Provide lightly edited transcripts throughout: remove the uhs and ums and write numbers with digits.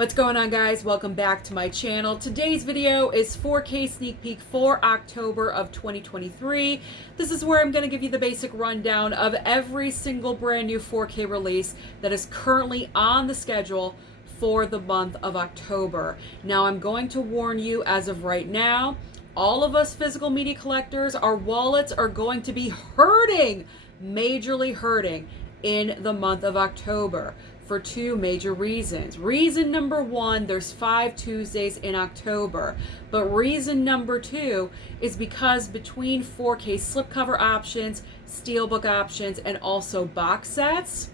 What's going on, guys? Welcome back to my channel. Today's video is 4K sneak peek for October of 2023. This is where I'm going to give you the basic rundown of every single brand new 4K release that is currently on the schedule for the month of October. Now, I'm going to warn you as of right now, all of us physical media collectors, our wallets are going to be hurting, majorly hurting in the month of October. For two major reasons. Reason number one, there's 5 Tuesdays in October. But reason number two is because between 4K slipcover options, steelbook options, and also box sets,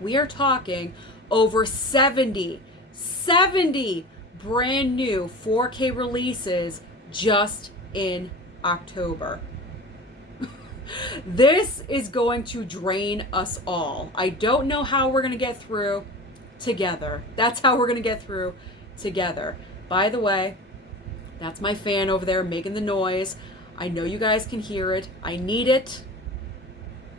we are talking over 70 brand new 4K releases just in October. This is going to drain us all. I don't know how we're going to get through together. That's how we're going to get through together. By the way, that's my fan over there making the noise. I know you guys can hear it. I need it.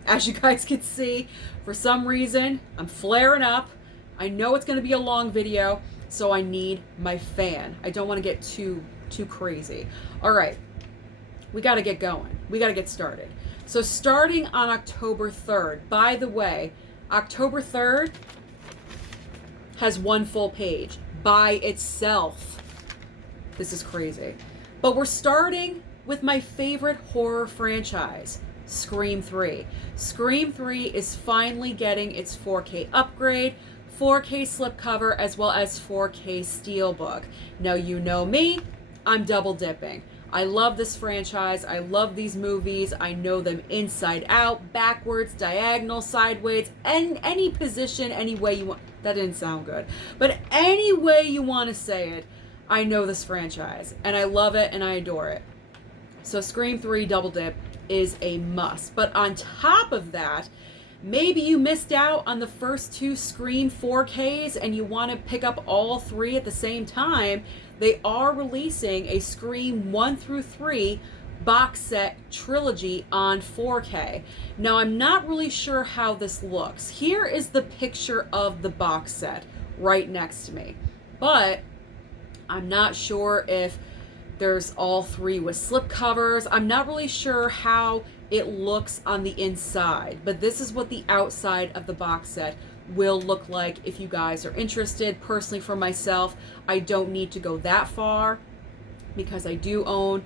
As you guys can see, for some reason, I'm flaring up. I know it's going to be a long video, so I need my fan. I don't want to get too crazy. All right. We got to get going. We got to get started. So starting on October 3rd, by the way, October 3rd has one full page by itself. This is crazy. But we're starting with my favorite horror franchise, Scream 3. Scream 3 is finally getting its 4K upgrade, 4K slipcover, as well as 4K steelbook. Now, you know me, I'm double dipping. I love this franchise. I love these movies. I know them inside out, backwards, diagonal, sideways, and any position, any way you want. That didn't sound good. But any way you want to say it, I know this franchise. And I love it and I adore it. So Scream 3 Double Dip is a must. But on top of that, maybe you missed out on the first two Scream 4Ks and you want to pick up all three at the same time. They are releasing a Scream 1 through 3 box set trilogy on 4K. Now, I'm not really sure how this looks. Here is the picture of the box set right next to me. But I'm not sure if there's all three with slipcovers. I'm not really sure how it looks on the inside. But this is what the outside of the box set will look like if you guys are interested. Personally, for myself, I don't need to go that far because I do own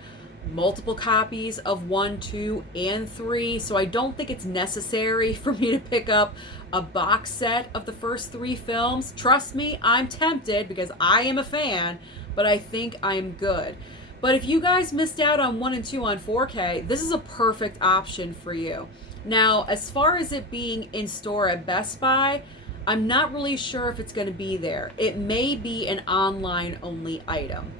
multiple copies of 1, 2, and 3, so I don't think it's necessary for me to pick up a box set of the first 3 films. Trust me, I'm tempted because I am a fan, but I think I'm good. But if you guys missed out on 1 and 2 on 4K, this is a perfect option for you. Now, as far as it being in store at Best Buy, I'm not really sure if it's going to be there. It may be an online only item.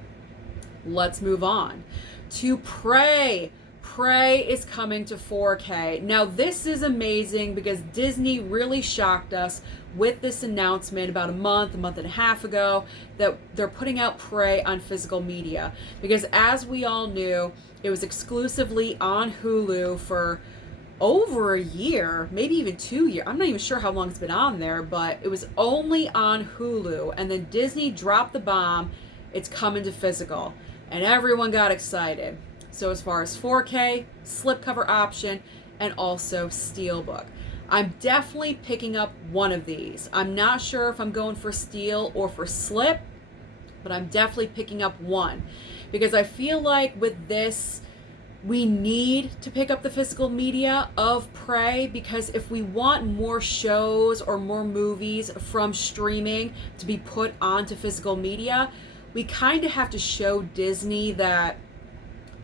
Let's move on to Prey. Prey is coming to 4K. Now, this is amazing because Disney really shocked us with this announcement about a month and a half ago that they're putting out Prey on physical media. Because as we all knew, it was exclusively on Hulu for over a year, maybe even 2 years. I'm not even sure how long it's been on there, but it was only on Hulu. And then Disney dropped the bomb. It's coming to physical. And everyone got excited. So as far as 4K, slipcover option, and also steelbook. I'm definitely picking up one of these. I'm not sure if I'm going for steel or for slip, but I'm definitely picking up one. Because I feel like with this, we need to pick up the physical media of Prey, because if we want more shows or more movies from streaming to be put onto physical media, we kind of have to show Disney that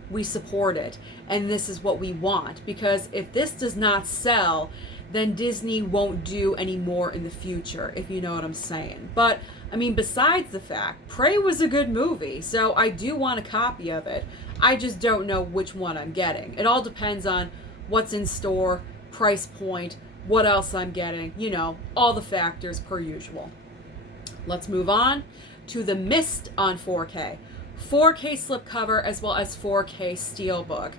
we support it and this is what we want. Because if this does not sell, then Disney won't do any more in the future, if you know what I'm saying. But I mean, besides the fact, Prey was a good movie, so I do want a copy of it. I just don't know which one I'm getting. It all depends on what's in store, price point, what else I'm getting, you know, all the factors per usual. Let's move on to The Mist on 4K. 4K slipcover as well as 4K steelbook.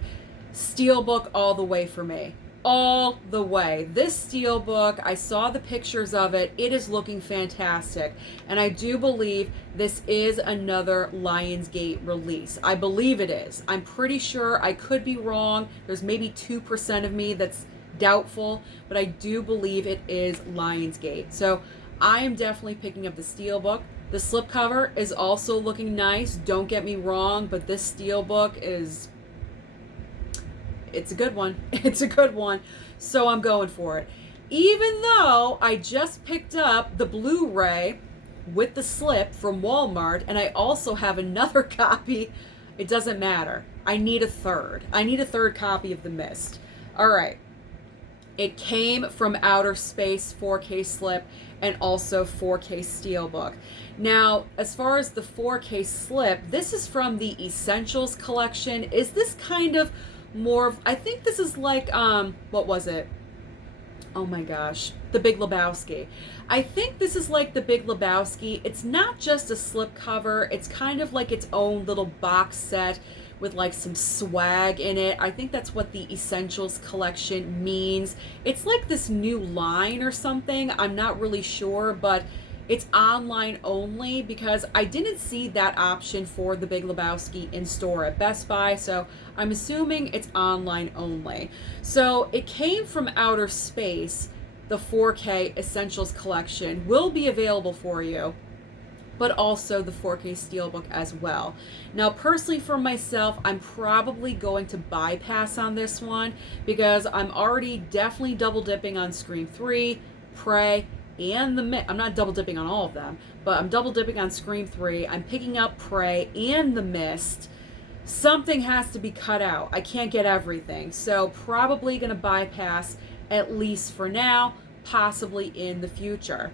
Steelbook all the way for me. all the way. This Steelbook, I saw the pictures of it. It is looking fantastic. And I do believe this is another Lionsgate release. I believe it is. I'm pretty sure. I could be wrong. There's maybe 2% of me that's doubtful, but I do believe it is Lionsgate. So I am definitely picking up the Steelbook. The slipcover is also looking nice. Don't get me wrong, but this Steelbook is... it's a good one. It's a good one. So I'm going for it. Even though I just picked up the Blu-ray with the slip from Walmart, and I also have another copy, it doesn't matter. I need a third. I need a third copy of The Mist. All right. It came from Outer Space 4K slip and also 4K Steelbook. Now, as far as the 4K slip, this is from the Essentials collection. Is this kind of more, I think this is like, what was it? Oh my gosh, The Big Lebowski. I think this is like The Big Lebowski. It's not just a slipcover, it's kind of like its own little box set with like some swag in it. I think that's what the Essentials collection means. It's like this new line or something. I'm not really sure, but it's online only because I didn't see that option for The Big Lebowski in store at Best Buy, so I'm assuming it's online only. So it came from Outer Space. The 4K Essentials collection will be available for you, but also the 4K Steelbook as well. Now, personally for myself, I'm probably going to bypass on this one because I'm already definitely double dipping on Scream 3, Prey, and The Mist. I'm not double dipping on all of them, but I'm double dipping on Scream 3. I'm picking up Prey and The Mist. Something has to be cut out. I can't get everything. So probably going to bypass at least for now, possibly in the future.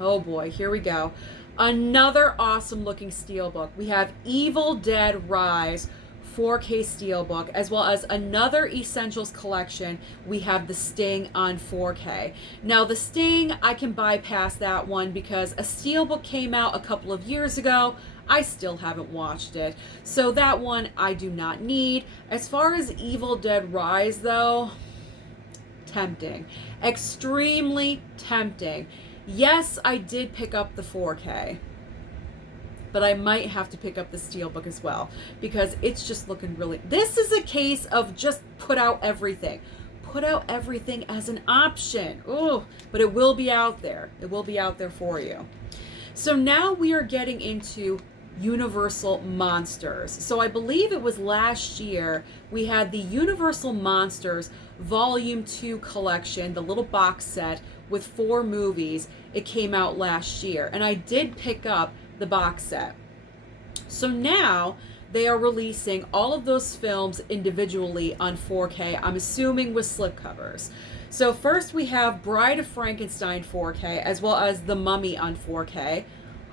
Oh boy, here we go. Another awesome looking Steelbook. We have Evil Dead Rise 4K Steelbook, as well as another Essentials collection. We have The Sting on 4K. Now The Sting, I can bypass that one because a Steelbook came out a couple of years ago. I still haven't watched it. So that one I do not need. As far as Evil Dead Rise though, tempting. Extremely tempting. Yes, I did pick up the 4K, but I might have to pick up the Steelbook as well because it's just looking really... This is a case of just put out everything. Put out everything as an option. Ooh, but it will be out there. It will be out there for you. So now we are getting into Universal Monsters. So I believe it was last year we had the Universal Monsters Volume 2 collection, the little box set with 4 movies. It came out last year, and I did pick up the box set. So now they are releasing all of those films individually on 4K, I'm assuming with slipcovers. So first we have Bride of Frankenstein 4K, as well as The Mummy on 4K.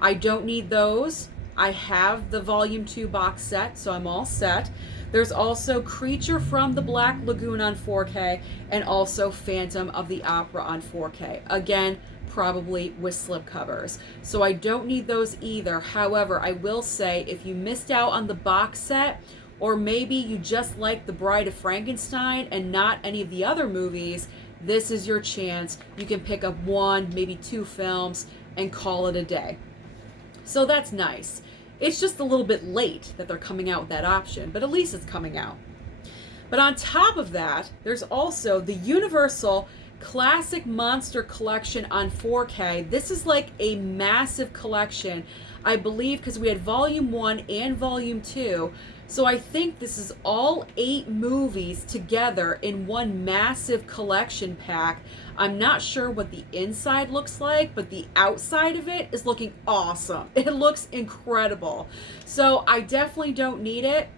I don't need those. I have the Volume 2 box set, so I'm all set. There's also Creature from the Black Lagoon on 4K, and also Phantom of the Opera on 4K. Again, probably with slipcovers. So I don't need those either. However, I will say if you missed out on the box set, or maybe you just like The Bride of Frankenstein and not any of the other movies, this is your chance. You can pick up 1, maybe 2 films and call it a day. So that's nice. It's just a little bit late that they're coming out with that option, but at least it's coming out. But on top of that, there's also the Universal Classic Monster Collection on 4K. This is like a massive collection, I believe, because we had Volume 1 and Volume 2. So I think this is all 8 movies together in one massive collection pack. I'm not sure what the inside looks like, but the outside of it is looking awesome. It looks incredible. So I definitely don't need it.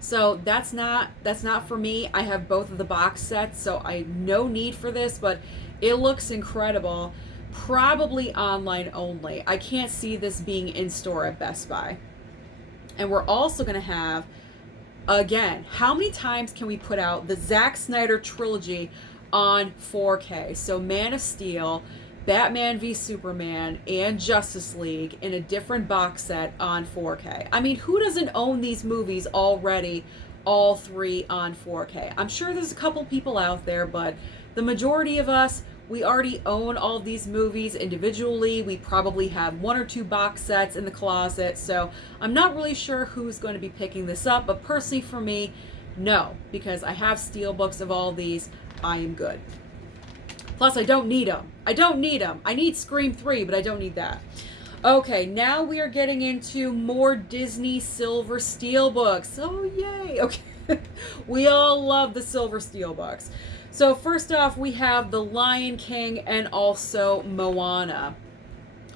So that's not for me. I have both of the box sets, so I no need for this, but it looks incredible. Probably online only. I can't see this being in store at Best Buy. And we're also going to have, again, how many times can we put out the Zack Snyder trilogy on 4K? So Man of Steel, Batman v Superman, and Justice League in a different box set on 4K. I mean, who doesn't own these movies already all three on 4K. I'm sure there's a couple people out there, but the majority of us, we already own all of these movies individually. We probably have 1 or 2 box sets in the closet, so I'm not really sure who's going to be picking this up, but personally for me, no, because I have steelbooks of all these. I am good. Plus, I don't need them. I don't need them. I need Scream 3, but I don't need that. Okay, now we are getting into more Disney Silver Steelbooks. Oh, yay. Okay. We all love the Silver Steelbooks. So first off, we have The Lion King and also Moana.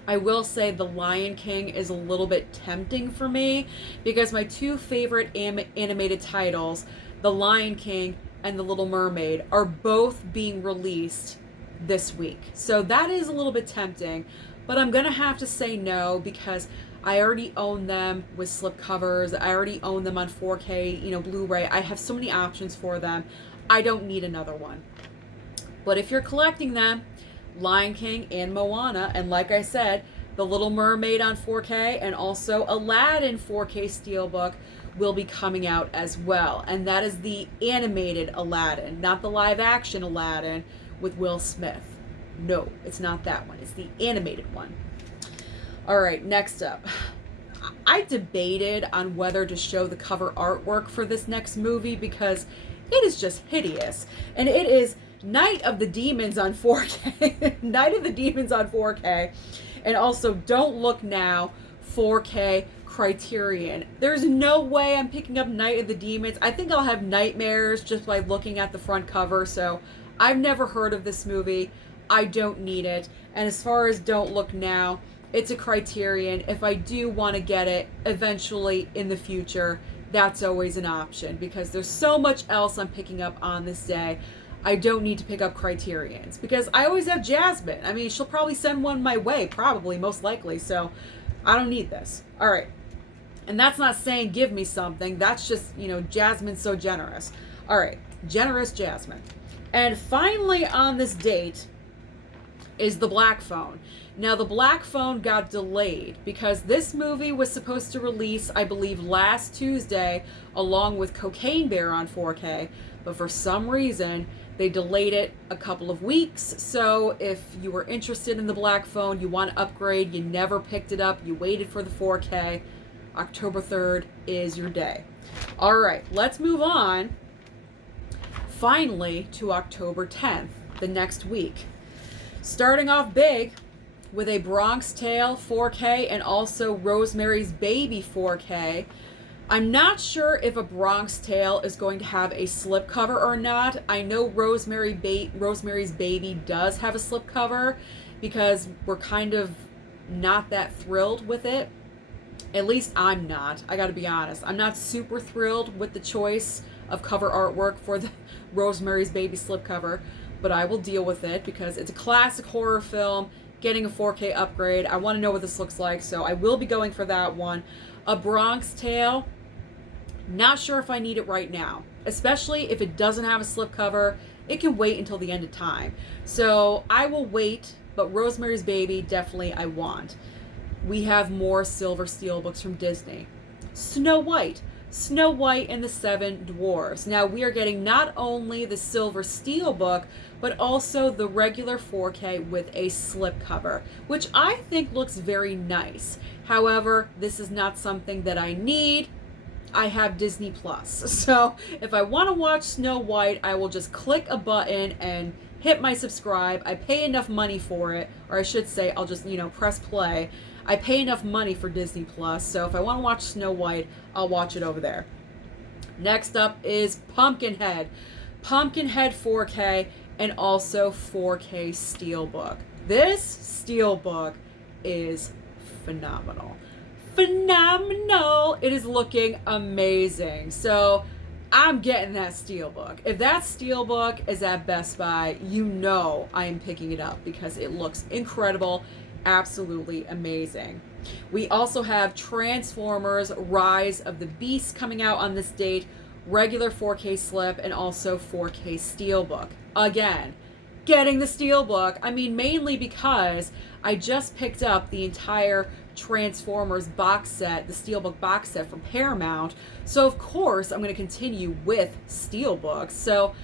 I will say The Lion King is a little bit tempting for me because my 2 favorite animated titles, The Lion King and The Little Mermaid, are both being released this week. So that is a little bit tempting, but I'm going to have to say no because I already own them with slipcovers. I already own them on 4K, Blu-ray. I have so many options for them. I don't need another one. But if you're collecting them, Lion King and Moana, and like I said, The Little Mermaid on 4K and also Aladdin 4K Steelbook will be coming out as well. And that is the animated Aladdin, not the live action Aladdin with Will Smith. No, it's not that one. It's the animated one. All right, next up. I debated on whether to show the cover artwork for this next movie because it is just hideous. And it is Night of the Demons on 4K. Night of the Demons on 4K. And also Don't Look Now 4K Criterion. There's no way I'm picking up Night of the Demons. I think I'll have nightmares just by looking at the front cover. So I've never heard of this movie. I don't need it. And as far as Don't Look Now, it's a Criterion. If I do want to get it eventually in the future, that's always an option because there's so much else I'm picking up on this day. I don't need to pick up Criterions because I always have Jasmine. I mean, she'll probably send one my way, probably, most likely. So I don't need this. All right. And that's not saying give me something. That's just, Jasmine's so generous. All right. Generous Jasmine. And finally on this date is The Black Phone. Now, The Black Phone got delayed because this movie was supposed to release, I believe, last Tuesday along with Cocaine Bear on 4K, but for some reason, they delayed it a couple of weeks. So if you were interested in The Black Phone, you want to upgrade, you never picked it up, you waited for the 4K, October 3rd is your day. All right, let's move on finally to October 10th, the next week. Starting off big with a Bronx Tale 4K and also Rosemary's Baby 4K. I'm not sure if a Bronx Tale is going to have a slipcover or not. I know Rosemary's Baby does have a slipcover because we're kind of not that thrilled with it. At least I'm not. I gotta be honest. I'm not super thrilled with the choice of cover artwork for the Rosemary's Baby slipcover, but I will deal with it because it's a classic horror film. Getting a 4K upgrade. I want to know what this looks like, so I will be going for that one. A Bronx Tale, not sure if I need it right now, especially if it doesn't have a slipcover. It can wait until the end of time. So I will wait, but Rosemary's Baby, definitely I want. We have more Silver Steelbooks from Disney. Snow White and the Seven Dwarves. Now we are getting not only the Silver Steelbook, but also the regular 4K with a slipcover, which I think looks very nice. However, this is not something that I need. I have Disney Plus. So if I want to watch Snow White, I will just click a button and hit my subscribe. I pay enough money for it, or I should say I'll just, press play. I pay enough money for Disney Plus, so if I want to watch Snow White, I'll watch it over there. Next up is Pumpkinhead. Pumpkinhead 4K and also 4K Steelbook. This Steelbook is phenomenal. Phenomenal! It is looking amazing. So I'm getting that Steelbook. If that Steelbook is at Best Buy, I am picking it up because it looks incredible. Absolutely amazing. We also have Transformers Rise of the Beast coming out on this date, regular 4K slip and also 4K Steelbook. Again, getting the Steelbook, mainly because I just picked up the entire Transformers box set, the Steelbook box set from Paramount. So of course I'm going to continue with Steelbooks. So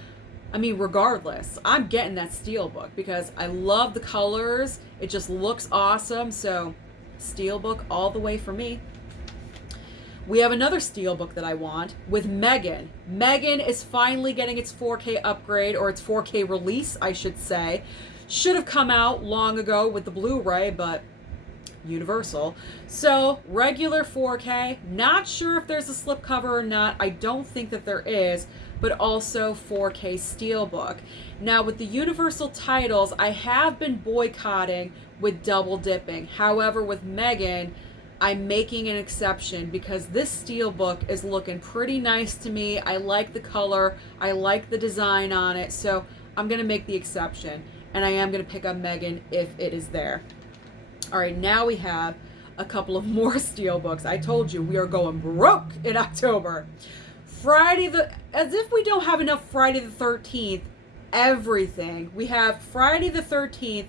I mean, regardless, I'm getting that Steelbook because I love the colors. It just looks awesome. So Steelbook all the way for me. We have another Steelbook that I want with Megan. Megan is finally getting its 4K upgrade, or its 4K release, I should say. Should have come out long ago with the Blu-ray, but Universal. So regular 4K, not sure if there's a slipcover or not. I don't think that there is, but also 4K Steelbook. Now with the Universal titles, I have been boycotting with double dipping. However, with Megan, I'm making an exception because this Steelbook is looking pretty nice to me. I like the color, I like the design on it, so I'm gonna make the exception, and I am gonna pick up Megan if it is there. All right, now we have a couple of more Steelbooks. I told you we are going broke in October. As if we don't have enough Friday the 13th, everything. We have Friday the 13th,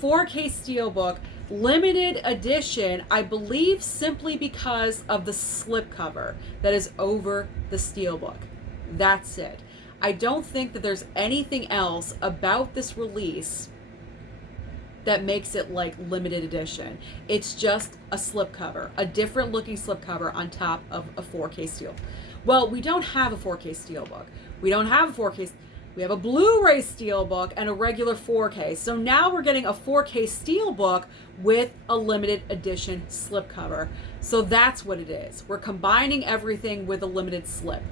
4K Steelbook, limited edition, I believe simply because of the slipcover that is over the Steelbook. That's it. I don't think that there's anything else about this release that makes it like limited edition. It's just a slipcover, a different looking slipcover on top of a 4K Steel. Well, we don't have a 4K Steelbook. We don't have a 4K. We have a Blu-ray Steelbook and a regular 4K. So now we're getting a 4K Steelbook with a limited edition slipcover. So that's what it is. We're combining everything with a limited slip.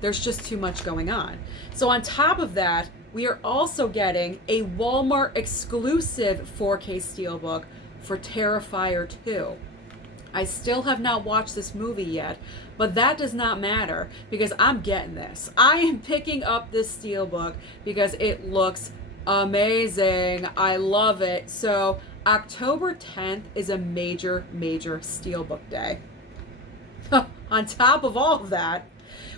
There's just too much going on. So on top of that, we are also getting a Walmart exclusive 4K Steelbook for Terrifier 2. I still have not watched this movie yet, but that does not matter because I'm getting this. I am picking up this Steelbook because it looks amazing. I love it. So October 10th is a major, major Steelbook day. On top of all of that,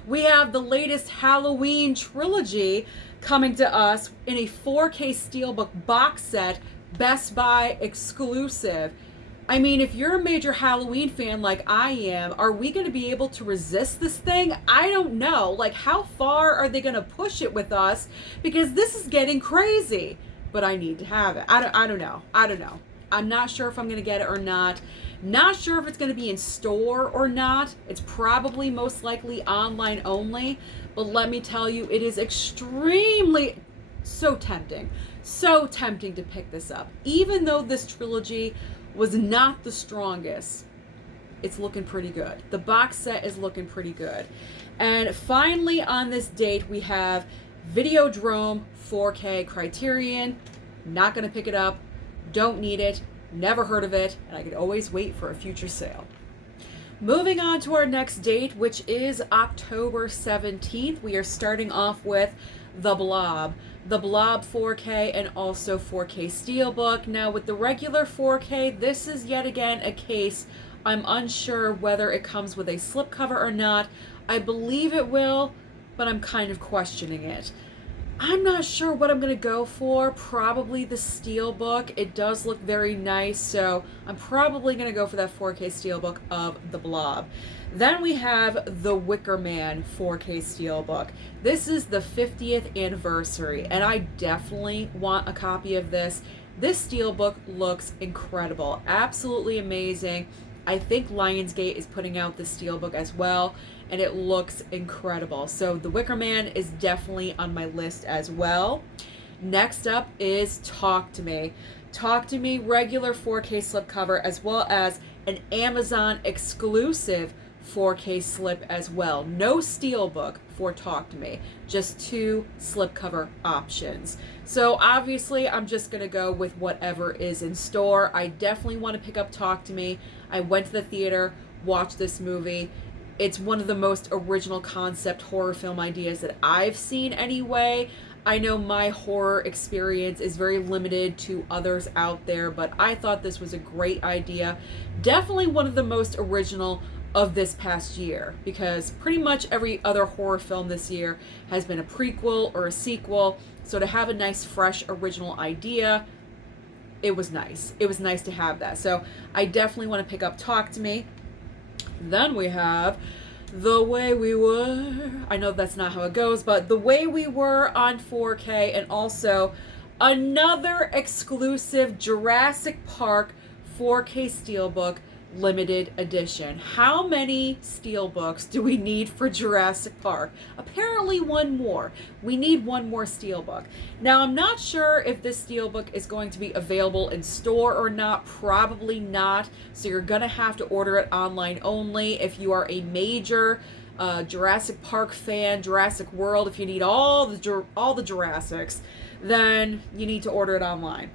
we have the latest Halloween trilogy coming to us in a 4K Steelbook box set, Best Buy exclusive. I mean, if you're a major Halloween fan like I am, are we going to be able to resist this thing? I don't know. Like, how far are they going to push it with us? Because this is getting crazy. But I need to have it. I don't know. I'm not sure if I'm going to get it or not. Not sure if it's going to be in store or not. It's probably most likely online only. But let me tell you, it is extremely so tempting to pick this up. Even though this trilogy was not the strongest, it's looking pretty good. The box set is looking pretty good. And finally on this date, we have Videodrome 4K Criterion. Not going to pick it up. Don't need it. Never heard of it. And I could always wait for a future sale. Moving on to our next date, which is October 17th. We are starting off with The Blob. The Blob 4K and also 4K Steelbook. Now with the regular 4K, this is yet again a case I'm unsure whether it comes with a slipcover or not. I believe it will, but I'm kind of questioning it. I'm not sure what I'm going to go for. Probably the Steelbook. It does look very nice, so I'm probably going to go for that 4K Steelbook of The Blob. Then we have the WickerMan 4K Steelbook. This is the 50th anniversary, and I definitely want a copy of this. This Steelbook looks incredible. Absolutely amazing. I think Lionsgate is putting out the Steelbook as well, and it looks incredible. So the WickerMan is definitely on my list as well. Next up is Talk to Me. Talk to Me regular 4K slipcover, as well as an Amazon exclusive 4K slip as well. No Steelbook for Talk to Me, just 2 slipcover options. So obviously I'm just going to go with whatever is in store. I definitely want to pick up Talk to Me. I went to the theater, watched this movie. It's one of the most original concept horror film ideas that I've seen anyway. I know my horror experience is very limited to others out there, but I thought this was a great idea. Definitely one of the most original of this past year, because pretty much every other horror film this year has been a prequel or a sequel. So to have a nice, fresh, original idea, it was nice. It was nice to have that. So I definitely want to pick up Talk to Me. Then we have The Way We Were. I know that's not how it goes, but The Way We Were on 4K, and also another exclusive Jurassic Park 4K Steelbook limited edition. How many steelbooks do we need for Jurassic Park? Apparently one more. We need one more steelbook. Now, I'm not sure if this steelbook is going to be available in store or not. Probably not. So you're gonna have to order it online only. If you are a major Jurassic Park fan, Jurassic World, if you need all the Jurassics, then you need to order it online.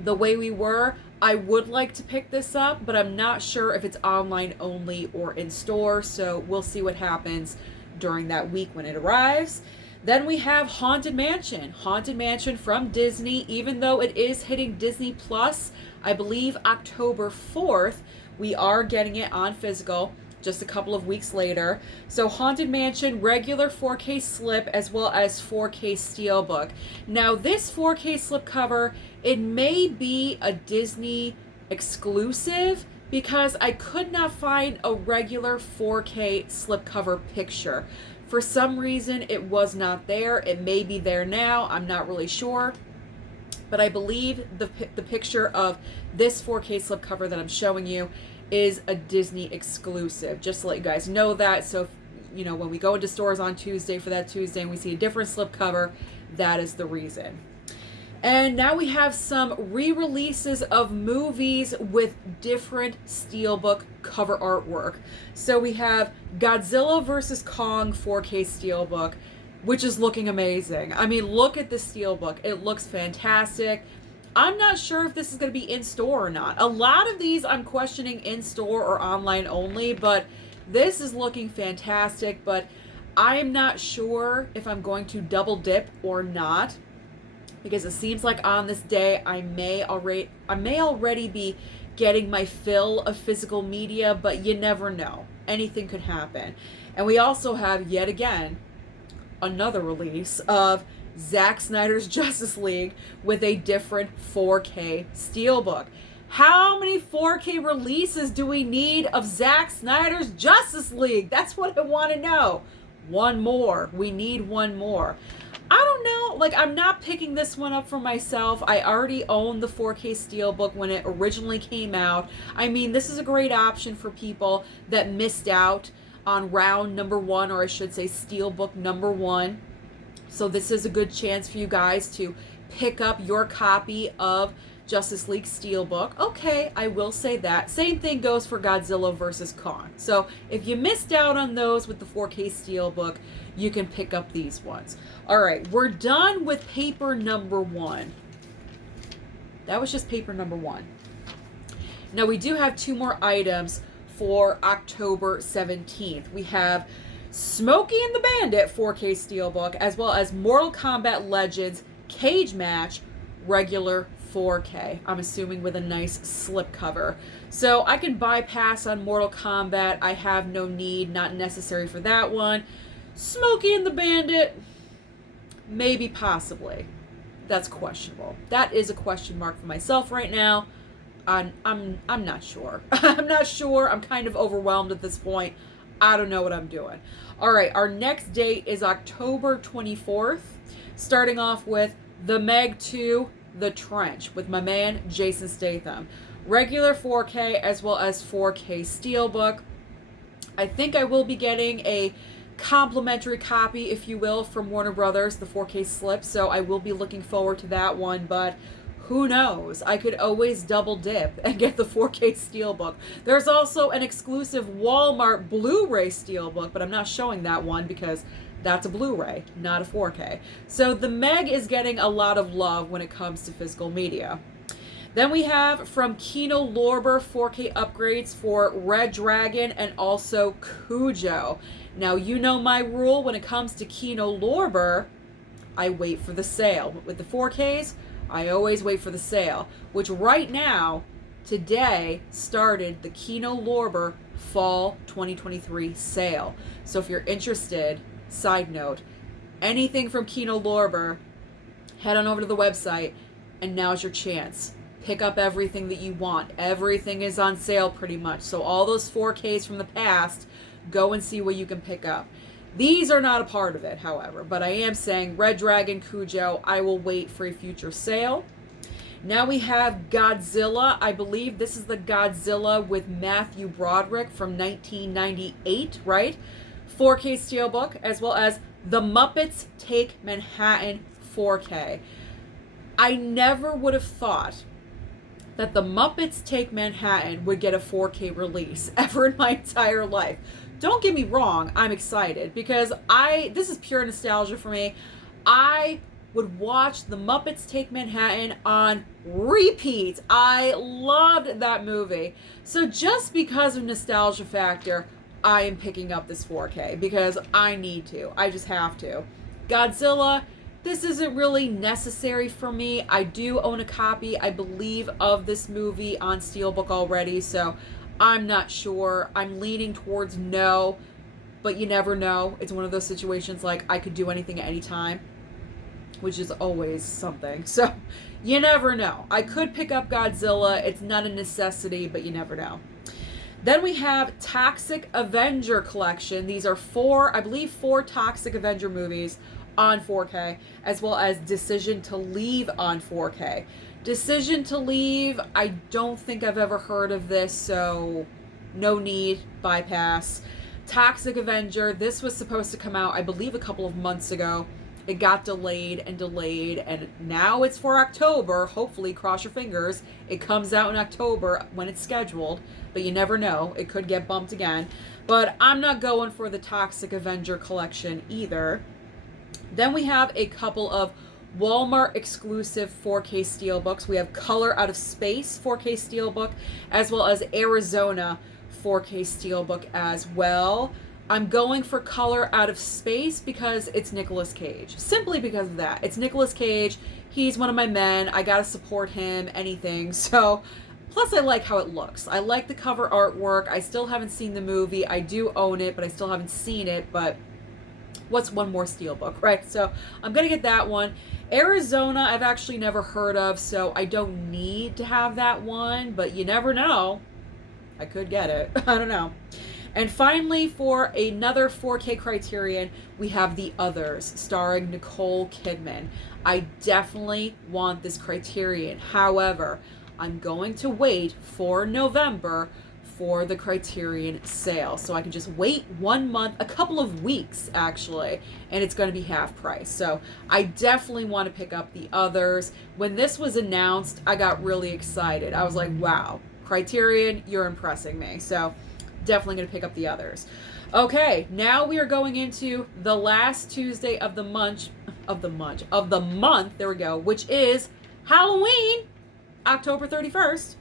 The Way We Were, I would like to pick this up, but I'm not sure if it's online only or in store, so we'll see what happens during that week when it arrives. Then we have Haunted Mansion. Haunted Mansion from Disney, even though it is hitting Disney Plus, I believe October 4th, we are getting it on physical just a couple of weeks later. So Haunted Mansion, regular 4K slip, as well as 4K steelbook. Now this 4K slipcover, it may be a Disney exclusive because I could not find a regular 4K slipcover picture. For some reason, it was not there. It may be there now. I'm not really sure. But I believe the picture of this 4K slipcover that I'm showing you is a Disney exclusive. Just to let you guys know that. So, if, when we go into stores on Tuesday for that Tuesday and we see a different slipcover, that is the reason. And now we have some re-releases of movies with different steelbook cover artwork. So we have Godzilla vs. Kong 4K steelbook, which is looking amazing. I mean, look at the steelbook. It looks fantastic. I'm not sure if this is going to be in store or not. A lot of these I'm questioning in store or online only, but this is looking fantastic. But I am not sure if I'm going to double dip or not, because it seems like on this day I may already be getting my fill of physical media, but you never know. Anything could happen. And we also have, yet again, another release of Zack Snyder's Justice League with a different 4K steelbook. How many 4K releases do we need of Zack Snyder's Justice League? That's what I want to know. One more. We need one more. I don't know, like, I'm not picking this one up for myself. I already owned the 4K steelbook when it originally came out. I mean, this is a great option for people that missed out on round number 1, or I should say steelbook number 1. So this is a good chance for you guys to pick up your copy of Justice League steelbook. Okay, I will say that. Same thing goes for Godzilla vs. Kong. So if you missed out on those with the 4K steelbook, you can pick up these ones. All right, we're done with paper number 1. That was just paper number 1. Now we do have 2 more items for October 17th. We have Smokey and the Bandit 4K steelbook, as well as Mortal Kombat Legends Cage Match regular 4K. I'm assuming with a nice slipcover. So I can bypass on Mortal Kombat. I have no need, not necessary for that one. Smokey and the Bandit, maybe, possibly. That's questionable. That is a question mark for myself right now. I'm not sure. I'm not sure. I'm kind of overwhelmed at this point. I don't know what I'm doing. All right, our next date is October 24th, starting off with The Meg 2, The Trench, with my man Jason Statham. Regular 4K as well as 4K steelbook. I think I will be getting a complimentary copy, if you will, from Warner Brothers, the 4K slip, so I will be looking forward to that one, but who knows? I could always double dip and get the 4K steelbook. There's also an exclusive Walmart Blu-ray steelbook, but I'm not showing that one because that's a Blu-ray, not a 4K. So the Meg is getting a lot of love when it comes to physical media. Then we have from Kino Lorber 4K upgrades for Red Dragon and also Cujo. Now, you know my rule when it comes to Kino Lorber, I wait for the sale. With the 4Ks, I always wait for the sale, which right now, today, started the Kino Lorber Fall 2023 sale. So if you're interested, side note, anything from Kino Lorber, head on over to the website and now's your chance. Pick up everything that you want. Everything is on sale pretty much. So all those 4Ks from the past, go and see what you can pick up. These are not a part of it, however, but I am saying Red Dragon, Cujo, I will wait for a future sale. Now we have Godzilla. I believe this is the Godzilla with Matthew Broderick from 1998, right? 4K Steelbook, as well as The Muppets Take Manhattan 4K. I never would have thought that The Muppets Take Manhattan would get a 4K release ever in my entire life. Don't get me wrong, I'm excited because this is pure nostalgia for me. I would watch The Muppets Take Manhattan on repeat. I loved that movie. So just because of nostalgia factor, I am picking up this 4K because I need to. I just have to. Godzilla, this isn't really necessary for me. I do own a copy, I believe, of this movie on Steelbook already, so I'm not sure. I'm leaning towards no, but you never know. It's one of those situations like I could do anything at any time, which is always something. So you never know. I could pick up Godzilla. It's not a necessity, but you never know. Then we have Toxic Avenger Collection. These are I believe four Toxic Avenger movies on 4K, as well as Decision to Leave on 4K. Decision to Leave, I don't think I've ever heard of this, so no need, bypass. Toxic Avenger, this was supposed to come out, I believe, a couple of months ago. It got delayed, and now it's for October. Hopefully, cross your fingers, it comes out in October when it's scheduled, but you never know. It could get bumped again. But I'm not going for the Toxic Avenger collection either. Then we have a couple of Walmart exclusive 4K Steelbooks. We have Color Out of Space 4K Steelbook, as well as Arizona 4K Steelbook as well. I'm going for Color Out of Space because it's Nicolas Cage. Simply because of that. It's Nicolas Cage. He's one of my men. I gotta support him, anything. So, plus I like how it looks. I like the cover artwork. I still haven't seen the movie. I do own it, but I still haven't seen it. But what's one more Steelbook, right? So, I'm gonna get that one. Arizona, I've actually never heard of, so I don't need to have that one. But you never know. I could get it. I don't know. And finally, for another 4K Criterion, we have The Others, starring Nicole Kidman. I definitely want this Criterion. However, I'm going to wait for November for the Criterion sale. So I can just wait 1 month, a couple of weeks actually, and it's going to be half price. So I definitely want to pick up The Others. When this was announced, I got really excited. I was like, wow, Criterion, you're impressing me. So definitely going to pick up The Others. Okay, now we are going into the last Tuesday of the month, there we go, which is Halloween, October 31st.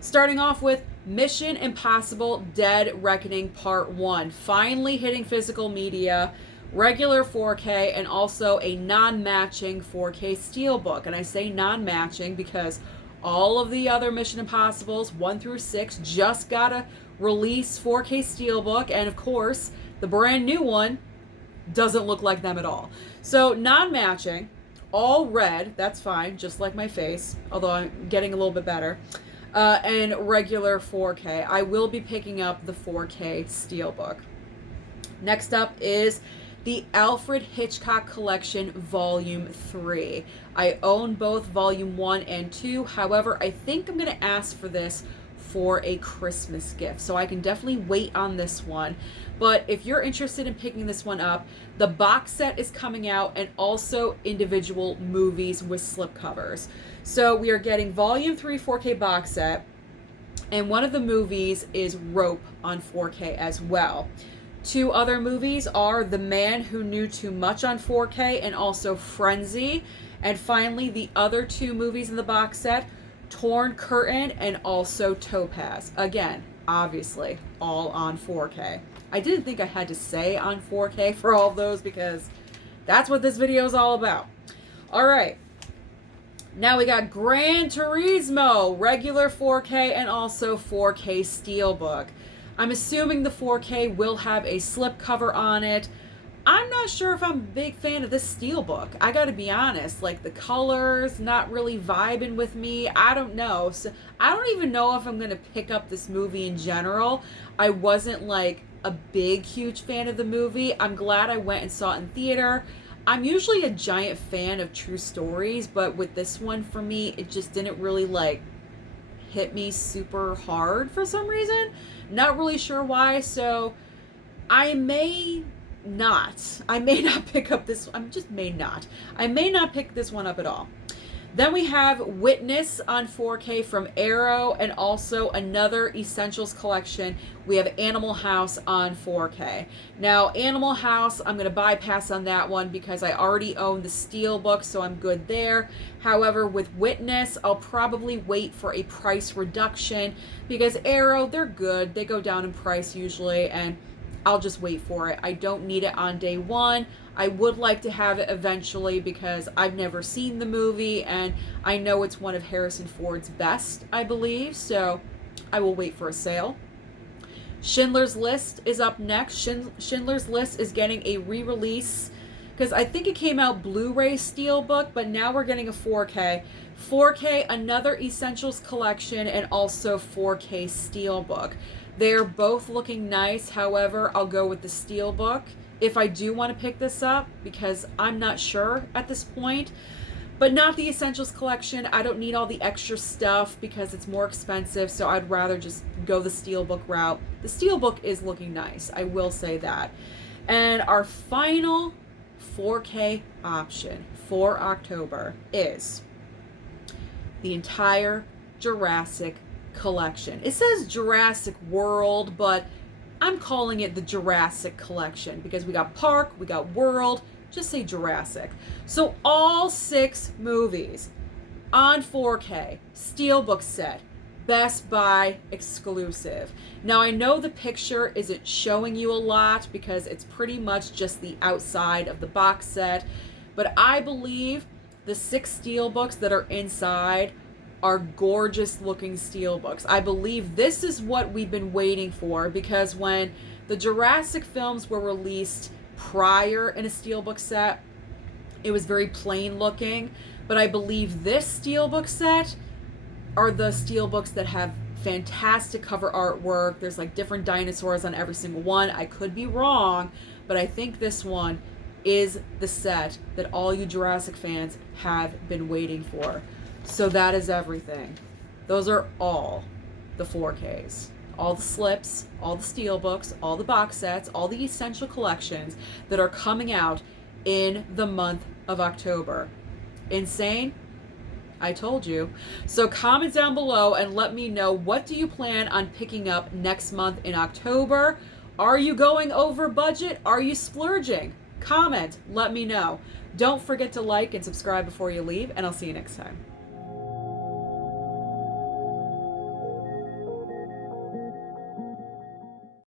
Starting off with Mission Impossible Dead Reckoning Part 1, finally hitting physical media, regular 4K, and also a non-matching 4K Steelbook. And I say non-matching because all of the other Mission Impossibles, 1 through 6, just got a release 4K Steelbook, and of course, the brand new one doesn't look like them at all. So, non-matching, all red, that's fine, just like my face, although I'm getting a little bit better, and regular 4K. I will be picking up the 4K Steelbook. Next up is the Alfred Hitchcock Collection Volume 3. I own both Volume 1 and 2. However, I think I'm going to ask for this for a Christmas gift. So I can definitely wait on this one. But if you're interested in picking this one up, the box set is coming out and also individual movies with slipcovers. So we are getting Volume 3 4K box set, and one of the movies is Rope on 4K as well. 2 other movies are The Man Who Knew Too Much on 4K and also Frenzy. And finally, the other 2 movies in the box set, Torn Curtain and also Topaz. Again, obviously, all on 4K. I didn't think I had to say on 4K for all of those because that's what this video is all about. Alright, now we got Gran Turismo, regular 4K and also 4K Steelbook. I'm assuming the 4K will have a slipcover on it. I'm not sure if I'm a big fan of this steelbook. I gotta be honest. Like, the colors, not really vibing with me. I don't know. So, I don't even know if I'm gonna pick up this movie in general. I wasn't, like, a big, huge fan of the movie. I'm glad I went and saw it in theater. I'm usually a giant fan of true stories, but with this one, for me, it just didn't really, like, hit me super hard for some reason. Not really sure why, so I may not pick up this. I may not pick this one up at all. Then we have Witness on 4K from Arrow, and also another Essentials collection. We have Animal House on 4K. Now, Animal House, I'm going to bypass on that one because I already own the Steelbook, so I'm good there. However, with Witness, I'll probably wait for a price reduction because Arrow, they're good. They go down in price usually, and I'll just wait for it. I don't need it on day one. I would like to have it eventually because I've never seen the movie and I know it's one of Harrison Ford's best, I believe, so I will wait for a sale. Schindler's List is up next. Schindler's List is getting a re-release because I think it came out Blu-ray Steelbook, but now we're getting a 4K. 4K, another Essentials collection, and also 4K Steelbook. They're both looking nice. However, I'll go with the Steelbook if I do want to pick this up because I'm not sure at this point. But not the Essentials collection. I don't need all the extra stuff because it's more expensive, so I'd rather just go the Steelbook route. The Steelbook is looking nice, I will say that. And our final 4K option for October is the entire Jurassic collection. It says Jurassic World, but I'm calling it the Jurassic collection because we got Park, we got World, just say Jurassic. So all 6 movies on 4K, Steelbook set, Best Buy exclusive. Now I know the picture isn't showing you a lot because it's pretty much just the outside of the box set, but I believe the 6 Steelbooks that are inside are gorgeous looking Steelbooks. I believe this is what we've been waiting for because when the Jurassic films were released prior in a Steelbook set, it was very plain looking, but I believe this Steelbook set are the Steelbooks that have fantastic cover artwork. There's like different dinosaurs on every single one. I could be wrong, but I think this one is the set that all you Jurassic fans have been waiting for. So that is everything. Those are all the 4Ks. All the slips, all the Steelbooks, all the box sets, all the essential collections that are coming out in the month of October. Insane? I told you. So comment down below and let me know, what do you plan on picking up next month in October? Are you going over budget? Are you splurging? Comment, let me know. Don't forget to like and subscribe before you leave, and I'll see you next time.